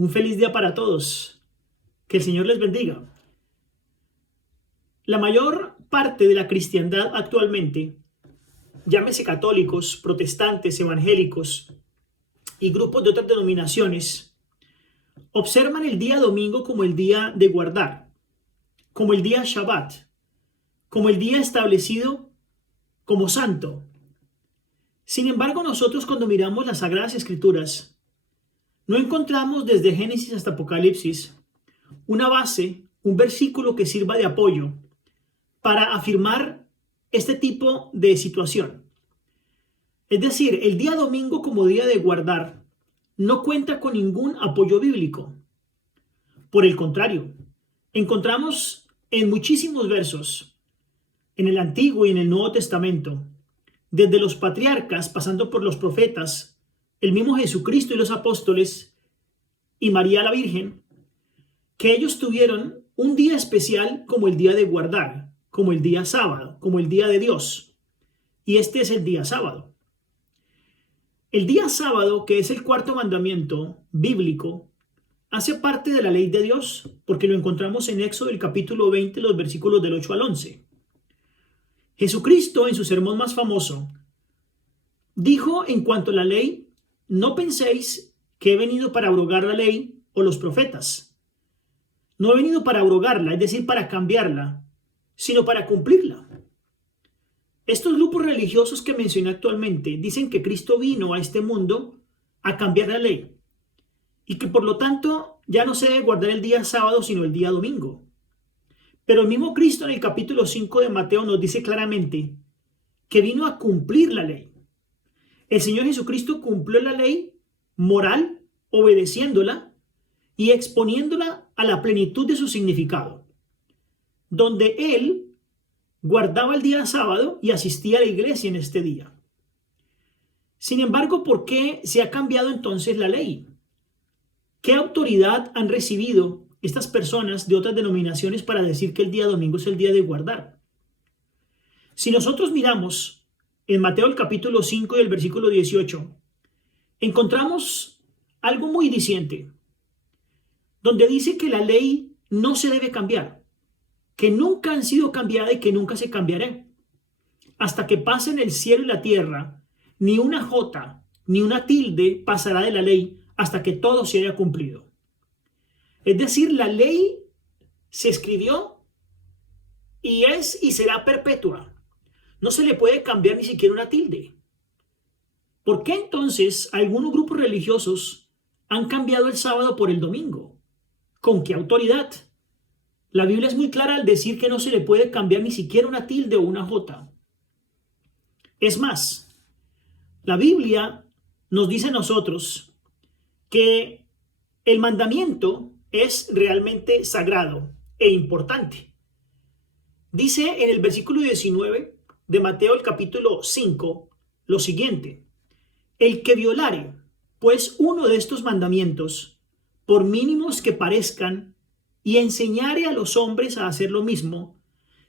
Un feliz día para todos. Que el Señor les bendiga. La mayor parte de la cristiandad actualmente, llámese católicos, protestantes, evangélicos y grupos de otras denominaciones, observan el día domingo como el día de guardar, como el día Shabbat, como el día establecido como santo. Sin embargo, nosotros cuando miramos las Sagradas Escrituras, no encontramos desde Génesis hasta Apocalipsis una base, un versículo que sirva de apoyo para afirmar este tipo de situación. Es decir, el día domingo como día de guardar no cuenta con ningún apoyo bíblico. Por el contrario, encontramos en muchísimos versos, en el Antiguo y en el Nuevo Testamento, desde los patriarcas pasando por los profetas, el mismo Jesucristo y los apóstoles y María la Virgen, que ellos tuvieron un día especial como el día de guardar, como el día sábado, como el día de Dios. Y este es el día sábado. El día sábado, que es el cuarto mandamiento bíblico, hace parte de la ley de Dios, porque lo encontramos en Éxodo el capítulo 20, los versículos del 8 al 11. Jesucristo, en su sermón más famoso, dijo en cuanto a la ley: no penséis que he venido para abrogar la ley o los profetas. No he venido para abrogarla, es decir, para cambiarla, sino para cumplirla. Estos grupos religiosos que mencioné actualmente dicen que Cristo vino a este mundo a cambiar la ley y que por lo tanto ya no se debe guardar el día sábado sino el día domingo. Pero el mismo Cristo en el capítulo 5 de Mateo nos dice claramente que vino a cumplir la ley. El Señor Jesucristo cumplió la ley moral, obedeciéndola y exponiéndola a la plenitud de su significado, donde Él guardaba el día sábado y asistía a la iglesia en este día. Sin embargo, ¿por qué se ha cambiado entonces la ley? ¿Qué autoridad han recibido estas personas de otras denominaciones para decir que el día domingo es el día de guardar? Si nosotros miramos en Mateo el capítulo 5 y el versículo 18, encontramos algo muy diciente, donde dice que la ley no se debe cambiar, que nunca han sido cambiadas y que nunca se cambiará. Hasta que pasen el cielo y la tierra, ni una jota ni una tilde pasará de la ley hasta que todo se haya cumplido. Es decir, la ley se escribió y es y será perpetua. No se le puede cambiar ni siquiera una tilde. ¿Por qué entonces algunos grupos religiosos han cambiado el sábado por el domingo? ¿Con qué autoridad? La Biblia es muy clara al decir que no se le puede cambiar ni siquiera una tilde o una jota. Es más, la Biblia nos dice a nosotros que el mandamiento es realmente sagrado e importante. Dice en el versículo 19 de Mateo el capítulo 5 lo siguiente: el que violare pues uno de estos mandamientos, por mínimos que parezcan, y enseñare a los hombres a hacer lo mismo,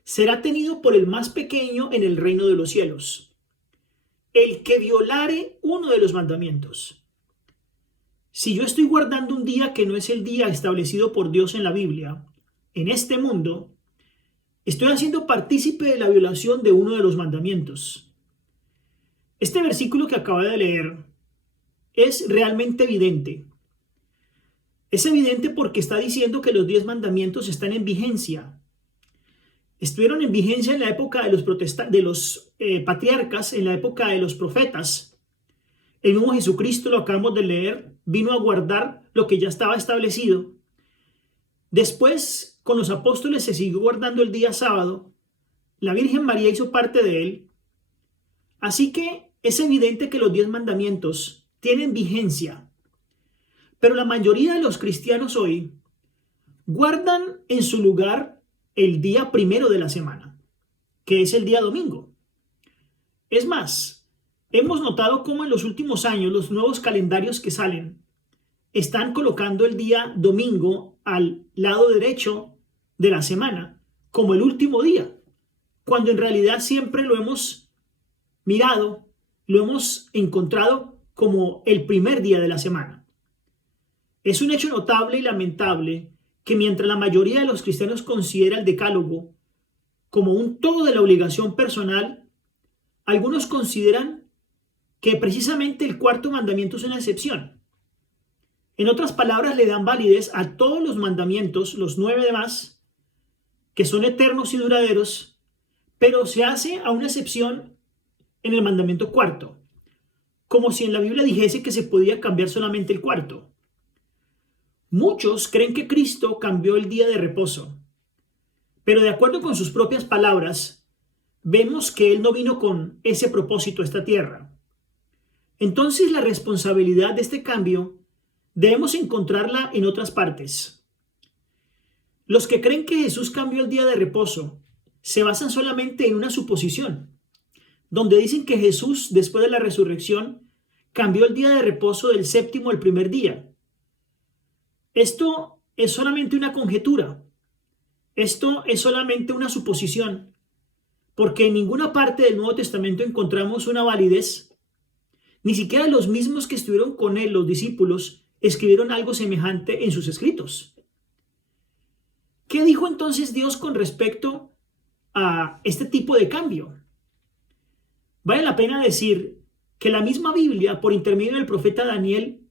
será tenido por el más pequeño en el reino de los cielos. El que violare uno de los mandamientos. Si yo estoy guardando un día que no es el día establecido por Dios en la Biblia, en este mundo, estoy haciendo partícipe de la violación de uno de los mandamientos. Este versículo que acabo de leer es realmente evidente. Es evidente porque está diciendo que los 10 mandamientos están en vigencia. Estuvieron en vigencia en la época de los patriarcas, en la época de los profetas. El mismo Jesucristo, lo acabamos de leer, vino a guardar lo que ya estaba establecido. Después, con los apóstoles se siguió guardando el día sábado. La Virgen María hizo parte de él. Así que es evidente que los 10 mandamientos tienen vigencia. Pero la mayoría de los cristianos hoy guardan en su lugar el día primero de la semana, que es el día domingo. Es más, hemos notado cómo en los últimos años los nuevos calendarios que salen están colocando el día domingo al lado derecho de la semana como el último día, cuando en realidad siempre lo hemos mirado, lo hemos encontrado como el primer día de la semana. Es un hecho notable y lamentable que mientras la mayoría de los cristianos considera el decálogo como un todo de la obligación personal, algunos consideran que precisamente el cuarto mandamiento es una excepción. En otras palabras, le dan validez a todos los mandamientos, los 9 demás, que son eternos y duraderos, pero se hace a una excepción en el mandamiento cuarto, como si en la Biblia dijese que se podía cambiar solamente el cuarto. Muchos creen que Cristo cambió el día de reposo, pero de acuerdo con sus propias palabras, vemos que Él no vino con ese propósito a esta tierra. Entonces, la responsabilidad de este cambio debemos encontrarla en otras partes. Los que creen que Jesús cambió el día de reposo se basan solamente en una suposición, donde dicen que Jesús, después de la resurrección, cambió el día de reposo del séptimo al primer día. Esto es solamente una conjetura. Esto es solamente una suposición, porque en ninguna parte del Nuevo Testamento encontramos una validez. Ni siquiera los mismos que estuvieron con él, los discípulos, escribieron algo semejante en sus escritos. ¿Qué dijo entonces Dios con respecto a este tipo de cambio? Vale la pena decir que la misma Biblia, por intermedio del profeta Daniel,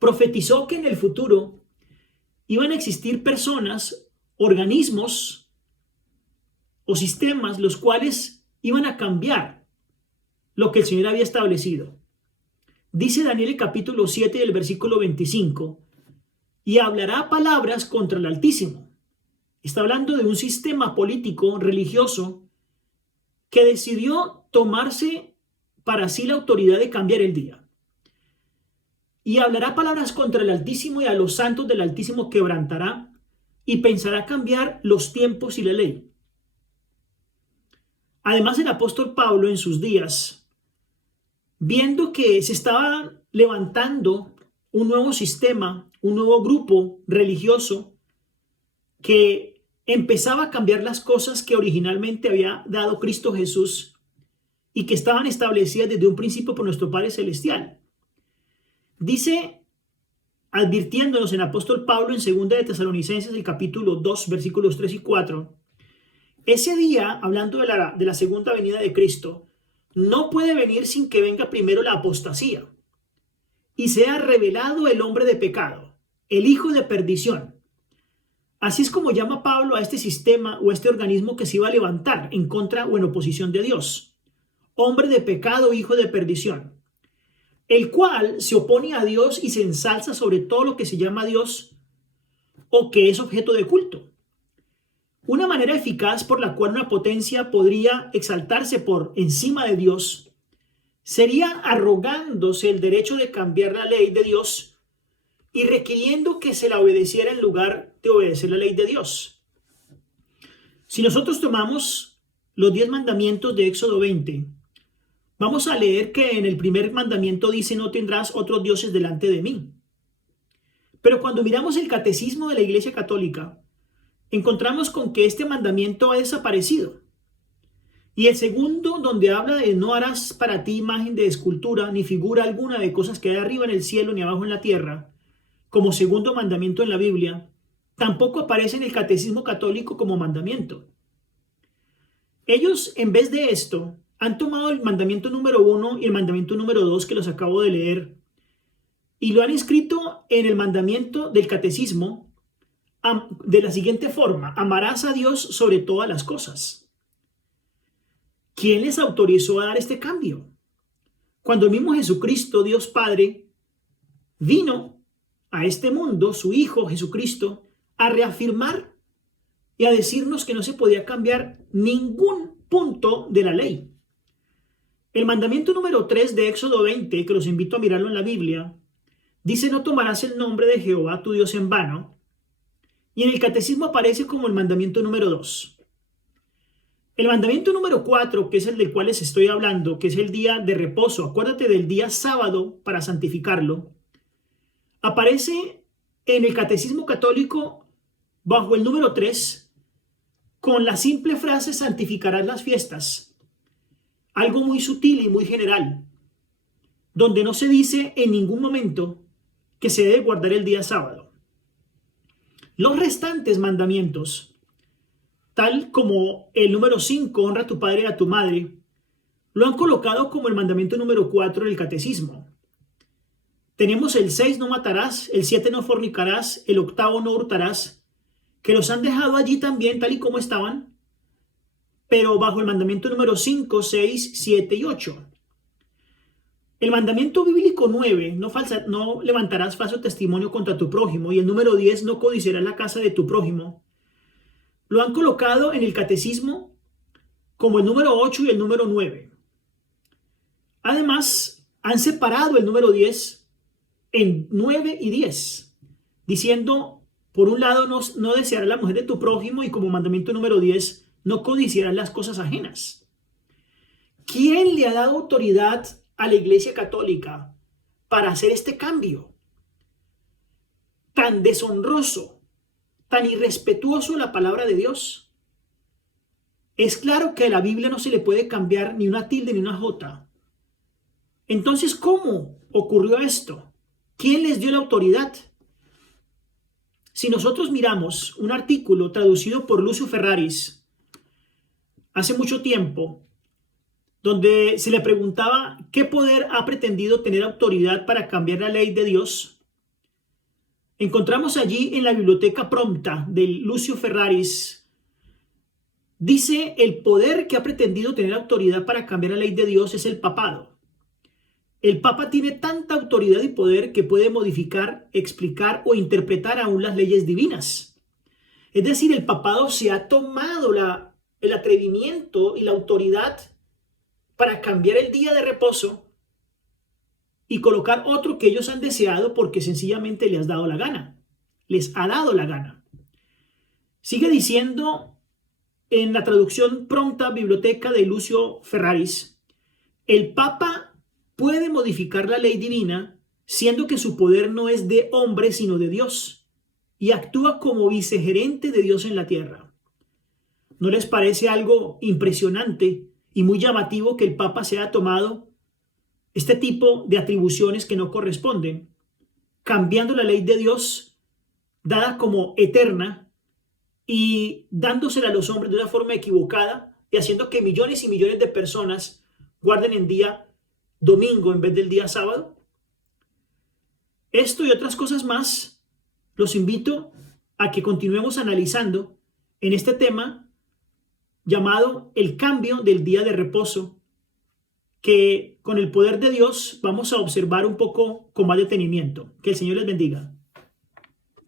profetizó que en el futuro iban a existir personas, organismos o sistemas los cuales iban a cambiar lo que el Señor había establecido. Dice Daniel el capítulo 7 del versículo 25, y hablará palabras contra el Altísimo. Está hablando de un sistema político, religioso, que decidió tomarse para sí la autoridad de cambiar el día. Y hablará palabras contra el Altísimo, y a los santos del Altísimo quebrantará, y pensará cambiar los tiempos y la ley. Además, el apóstol Pablo en sus días, viendo que se estaba levantando un nuevo sistema, un nuevo grupo religioso que empezaba a cambiar las cosas que originalmente había dado Cristo Jesús y que estaban establecidas desde un principio por nuestro Padre Celestial. Dice, advirtiéndonos en apóstol Pablo en 2 de Tesalonicenses, el capítulo 2, versículos 3 y 4, ese día, hablando de la segunda venida de Cristo, no puede venir sin que venga primero la apostasía y sea revelado el hombre de pecado, el hijo de perdición. Así es como llama Pablo a este sistema o a este organismo que se iba a levantar en contra o en oposición de Dios. Hombre de pecado, hijo de perdición, el cual se opone a Dios y se ensalza sobre todo lo que se llama Dios o que es objeto de culto. Una manera eficaz por la cual una potencia podría exaltarse por encima de Dios sería arrogándose el derecho de cambiar la ley de Dios y requiriendo que se la obedeciera en lugar de obedecer la ley de Dios. Si nosotros tomamos los 10 mandamientos de Éxodo 20, vamos a leer que en el primer mandamiento dice: no tendrás otros dioses delante de mí. Pero cuando miramos el catecismo de la Iglesia Católica, encontramos con que este mandamiento ha desaparecido. Y el segundo, donde habla de no harás para ti imagen de escultura ni figura alguna de cosas que hay arriba en el cielo ni abajo en la tierra, como segundo mandamiento en la Biblia, tampoco aparece en el catecismo católico como mandamiento. Ellos, en vez de esto, han tomado el mandamiento número 1 y el mandamiento número 2 que los acabo de leer y lo han inscrito en el mandamiento del catecismo de la siguiente forma: amarás a Dios sobre todas las cosas. ¿Quién les autorizó a dar este cambio? Cuando el mismo Jesucristo, Dios Padre, vino a este mundo, su Hijo Jesucristo, a reafirmar y a decirnos que no se podía cambiar ningún punto de la ley. El mandamiento número 3 de Éxodo 20, que los invito a mirarlo en la Biblia, dice: no tomarás el nombre de Jehová tu Dios en vano. Y en el catecismo aparece como el mandamiento número 2. El mandamiento número 4, que es el del cual les estoy hablando, que es el día de reposo, acuérdate del día sábado para santificarlo, aparece en el catecismo católico bajo el número 3 con la simple frase: santificarás las fiestas. Algo muy sutil y muy general, donde no se dice en ningún momento que se debe guardar el día sábado. Los restantes mandamientos, tal como el número 5, honra a tu padre y a tu madre, lo han colocado como el mandamiento número 4 del catecismo. Tenemos el 6, no matarás, el 7, no fornicarás, el 8, no hurtarás, que los han dejado allí también tal y como estaban, pero bajo el mandamiento número 5, 6, 7 y 8. El mandamiento bíblico 9, no levantarás falso testimonio contra tu prójimo, y el número 10, no codiciarás la casa de tu prójimo, lo han colocado en el catecismo como el número 8 y el número 9. Además, han separado el número 10 en 9 y 10, diciendo, por un lado, no desearás la mujer de tu prójimo, y como mandamiento número 10, no codiciarás las cosas ajenas. ¿Quién le ha dado autoridad a la Iglesia Católica para hacer este cambio tan deshonroso, tan irrespetuoso de la palabra de Dios? Es claro que a la Biblia no se le puede cambiar ni una tilde ni una jota. Entonces, ¿cómo ocurrió esto? ¿Quién les dio la autoridad? Si nosotros miramos un artículo traducido por Lucio Ferraris hace mucho tiempo, donde se le preguntaba qué poder ha pretendido tener autoridad para cambiar la ley de Dios, encontramos allí en la biblioteca prompta de Lucio Ferraris, dice: el poder que ha pretendido tener autoridad para cambiar la ley de Dios es el papado. El Papa tiene tanta autoridad y poder que puede modificar, explicar o interpretar aún las leyes divinas. Es decir, el papado se ha tomado el atrevimiento y la autoridad para cambiar el día de reposo y colocar otro que ellos han deseado porque sencillamente les ha dado la gana. Les ha dado la gana. Sigue diciendo en la traducción pronta biblioteca de Lucio Ferraris: el Papa puede modificar la ley divina, siendo que su poder no es de hombre sino de Dios, y actúa como vicegerente de Dios en la tierra. ¿No les parece algo impresionante y muy llamativo que el Papa se haya tomado este tipo de atribuciones que no corresponden, cambiando la ley de Dios dada como eterna y dándosela a los hombres de una forma equivocada y haciendo que millones y millones de personas guarden en día domingo en vez del día sábado? Esto y otras cosas más los invito a que continuemos analizando en este tema llamado el cambio del día de reposo, que con el poder de Dios vamos a observar un poco con más detenimiento. Que el Señor les bendiga.